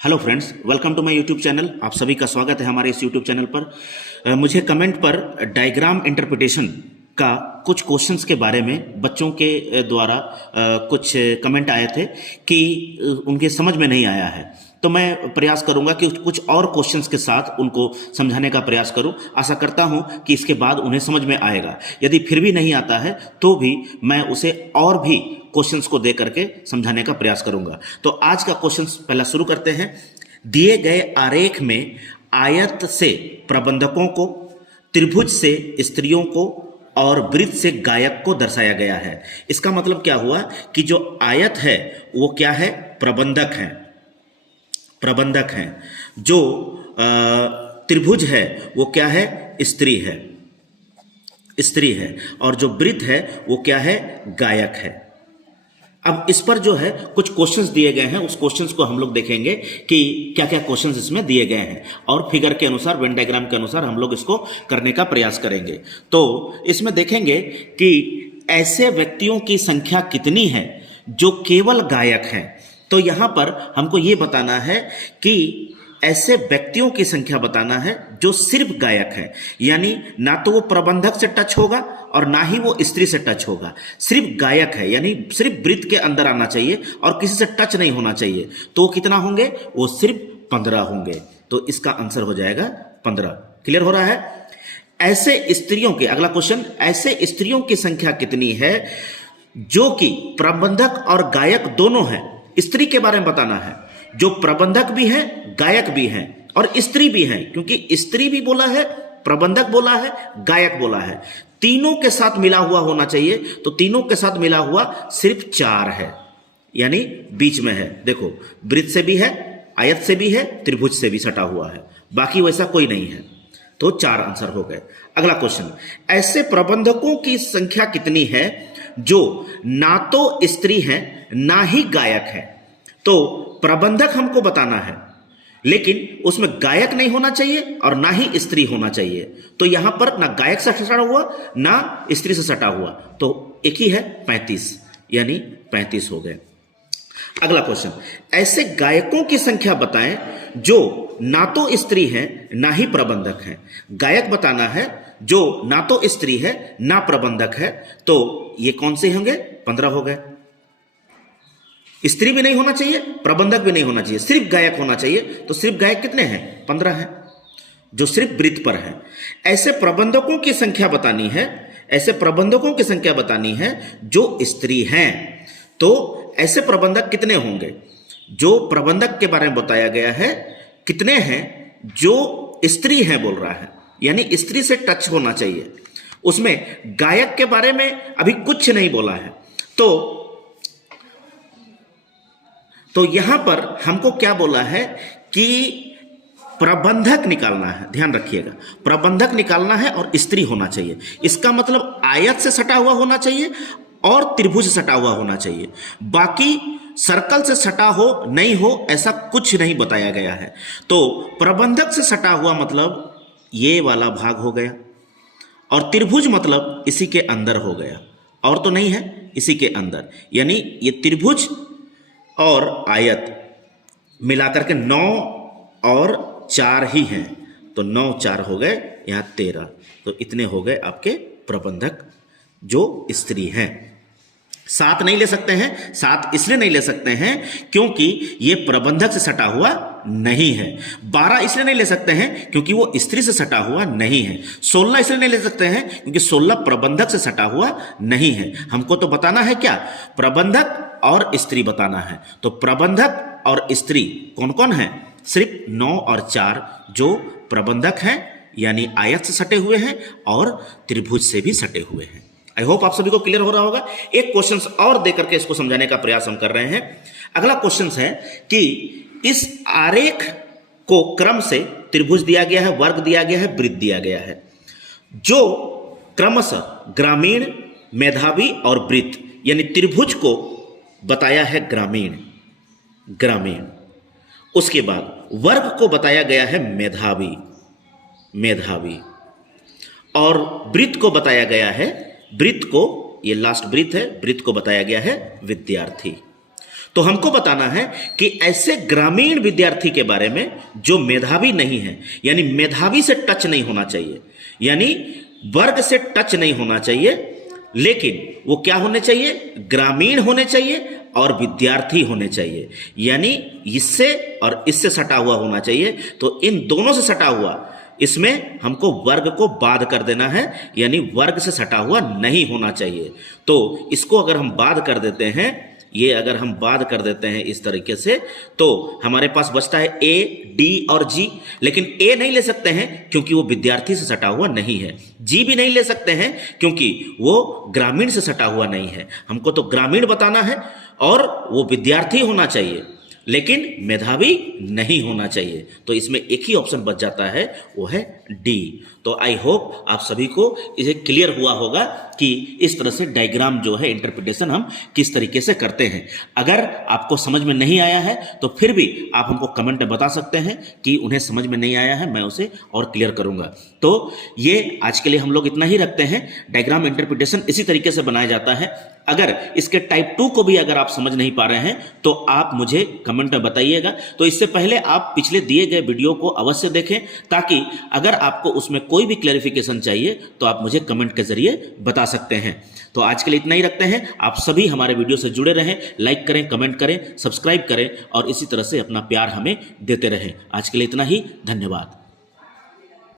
Hello friends, welcome to my YouTube channel. आप सभी का स्वागत है हमारे इस यूट्यूब चैनल पर। मुझे कमेंट पर डायग्राम इंटरप्रिटेशन का कुछ क्वेश्चंस के बारे में बच्चों के द्वारा कुछ कमेंट आए थे कि उनके समझ में नहीं आया है, तो मैं प्रयास करूंगा कि कुछ और क्वेश्चंस के साथ उनको समझाने का प्रयास करूं। आशा करता हूं कि इसके बाद उन्हें समझ में आएगा। यदि फिर भी नहीं आता है तो भी मैं उसे और भी क्वेश्चंस को दे करके समझाने का प्रयास करूंगा। तो आज का क्वेश्चंस पहला शुरू करते हैं। दिए गए आरेख में आयत से प्रबंधकों को, त्रिभुज से स्त्रियों को और वृत्त से गायक को दर्शाया गया है। इसका मतलब क्या हुआ कि जो आयत है वो क्या है? प्रबंधक है। प्रबंधक हैं। जो त्रिभुज है वो क्या है? स्त्री है। स्त्री है। और जो वृत्त है वो क्या है? गायक है। अब इस पर जो है कुछ क्वेश्चंस दिए गए हैं, उस क्वेश्चंस को हम लोग देखेंगे कि क्या क्या क्वेश्चंस इसमें दिए गए हैं और फिगर के अनुसार, वेन डायग्राम के अनुसार हम लोग इसको करने का प्रयास करेंगे। तो इसमें देखेंगे कि ऐसे व्यक्तियों की संख्या कितनी है जो केवल गायक हैं। तो यहां पर हमको ये बताना है कि ऐसे व्यक्तियों की संख्या बताना है जो सिर्फ गायक है, यानी ना तो वो प्रबंधक से टच होगा और ना ही वो स्त्री से टच होगा। सिर्फ गायक है, यानी सिर्फ वृत्त के अंदर आना चाहिए और किसी से टच नहीं होना चाहिए। तो वो कितना होंगे? वो सिर्फ 15 होंगे। तो इसका आंसर हो जाएगा 15। क्लियर हो रहा है? ऐसे स्त्रियों के, अगला क्वेश्चन, ऐसे स्त्रियों की संख्या कितनी है जो कि प्रबंधक और गायक दोनों है। स्त्री के बारे में बताना है, जो प्रबंधक भी है, गायक भी है और स्त्री भी है, क्योंकि स्त्री भी बोला है, प्रबंधक बोला है, गायक बोला है। तीनों के साथ मिला हुआ होना चाहिए। तो तीनों के साथ मिला हुआ सिर्फ 4 है, यानी बीच में है। देखो, वृत्त से भी है, आयत से भी है, त्रिभुज से भी सटा हुआ है, बाकी वैसा कोई नहीं है। तो 4 आंसर हो गए। अगला क्वेश्चन, ऐसे प्रबंधकों की संख्या कितनी है जो ना तो स्त्री है ना ही गायक है। तो प्रबंधक हमको बताना है, लेकिन उसमें गायक नहीं होना चाहिए और ना ही स्त्री होना चाहिए। तो यहां पर ना गायक से सटा हुआ ना स्त्री से सटा हुआ, तो एक ही है 35, यानी 35 हो गए। अगला क्वेश्चन, ऐसे गायकों की संख्या बताएं जो ना तो स्त्री है ना ही प्रबंधक है। गायक बताना है जो ना तो स्त्री है ना प्रबंधक है। तो ये कौन से होंगे? 15 हो गए। स्त्री भी नहीं होना चाहिए, प्रबंधक भी नहीं होना चाहिए, सिर्फ गायक होना चाहिए। तो सिर्फ गायक कितने हैं? 15 हैं, जो सिर्फ वृत्त पर है। ऐसे प्रबंधकों की संख्या बतानी है, ऐसे प्रबंधकों की संख्या बतानी है जो स्त्री हैं। तो ऐसे प्रबंधक कितने होंगे? जो प्रबंधक के बारे में बताया गया है कितने हैं जो स्त्री हैं बोल रहा है, यानी स्त्री से टच होना चाहिए। उसमें गायक के बारे में अभी कुछ नहीं बोला है। तो यहां पर हमको क्या बोला है कि प्रबंधक निकालना है। ध्यान रखिएगा, प्रबंधक निकालना है और स्त्री होना चाहिए। इसका मतलब आयत से सटा हुआ होना चाहिए और त्रिभुज से सटा हुआ होना चाहिए। बाकी सर्कल से सटा हो नहीं हो ऐसा कुछ नहीं बताया गया है। तो प्रबंधक से सटा हुआ मतलब ये वाला भाग हो गया, और त्रिभुज मतलब इसी के अंदर हो गया, और तो नहीं है, इसी के अंदर। यानी ये त्रिभुज और आयत मिलाकर के 9 और 4 ही हैं। तो 9 4 हो गए, यहां 13। तो इतने हो गए आपके प्रबंधक जो स्त्री हैं। 7 नहीं ले सकते हैं। 7 इसलिए नहीं ले सकते हैं क्योंकि ये प्रबंधक से सटा हुआ नहीं है। 12 इसलिए नहीं ले सकते हैं क्योंकि वो स्त्री से सटा हुआ नहीं है। 16 इसलिए नहीं ले सकते हैं क्योंकि 16 प्रबंधक से सटा हुआ नहीं है। हमको तो बताना है क्या? प्रबंधक और स्त्री बताना है। तो प्रबंधक और स्त्री कौन कौन है? सिर्फ 9 और 4 जो प्रबंधक हैं, यानी आयत से सटे हुए हैं और त्रिभुज से भी सटे हुए हैं। आई होप आप सभी को क्लियर हो रहा होगा। एक क्वेश्चन और देकर के इसको समझाने का प्रयास हम कर रहे हैं। अगला क्वेश्चन है कि इस आरेख को क्रम से त्रिभुज दिया गया है, वर्ग दिया गया है, वृत्त दिया गया है, जो क्रमशः ग्रामीण, मेधावी और वृत्त, यानी त्रिभुज को बताया है ग्रामीण। उसके बाद वर्ग को बताया गया है मेधावी और वृत्त को बताया गया है, वृत्त को, ये लास्ट वृत्त है, वृत्त को बताया गया है विद्यार्थी। तो हमको बताना है कि ऐसे ग्रामीण विद्यार्थी के बारे में जो मेधावी नहीं है, यानी मेधावी से टच नहीं होना चाहिए, यानी वर्ग से टच नहीं होना चाहिए, लेकिन वो क्या होने चाहिए, ग्रामीण होने चाहिए और विद्यार्थी होने चाहिए, यानी इससे और इससे सटा हुआ होना चाहिए। तो इन दोनों से सटा हुआ, इसमें हमको वर्ग को बाद कर देना है, यानी वर्ग से सटा हुआ नहीं होना चाहिए। तो इसको अगर हम बाद कर देते हैं, ये अगर हम बाद कर देते हैं इस तरीके से, तो हमारे पास बचता है ए, डी और जी। लेकिन ए नहीं ले सकते हैं क्योंकि वो विद्यार्थी से सटा हुआ नहीं है। जी भी नहीं ले सकते हैं क्योंकि वो ग्रामीण से सटा हुआ नहीं है। हमको तो ग्रामीण बताना है और वो विद्यार्थी होना चाहिए, लेकिन मेधावी नहीं होना चाहिए। तो इसमें एक ही ऑप्शन बच जाता है, वो है डी। तो आई होप आप सभी को इसे क्लियर हुआ होगा कि इस तरह से डायग्राम जो है इंटरप्रिटेशन हम किस तरीके से करते हैं। अगर आपको समझ में नहीं आया है तो फिर भी आप हमको कमेंट में बता सकते हैं कि उन्हें समझ में नहीं आया है, मैं उसे और क्लियर करूंगा। तो ये आज के लिए हम लोग इतना ही रखते हैं। डायग्राम इंटरप्रिटेशन इसी तरीके से बनाया जाता है। अगर इसके टाइप 2 को भी अगर आप समझ नहीं पा रहे हैं तो आप मुझे कमेंट में बताइएगा। तो इससे पहले आप पिछले दिए गए वीडियो को अवश्य देखें, ताकि अगर आपको उसमें कोई भी क्लैरिफिकेशन चाहिए तो आप मुझे कमेंट के जरिए बता सकते हैं। तो आज के लिए इतना ही रखते हैं। आप सभी हमारे वीडियो से जुड़े रहें, लाइक करें, कमेंट करें, सब्सक्राइब करें और इसी तरह से अपना प्यार हमें देते रहें। आज के लिए इतना ही, धन्यवाद।